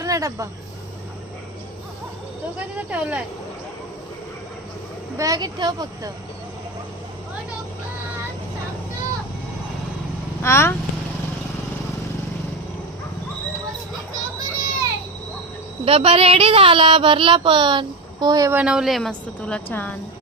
भर ना डब्बा. तो कधी ठेवलाय बॅगेत ठेव फक्त. हा डब्बा रेडी झाला भरला पण पोहे बनवले मस्त तुला छान.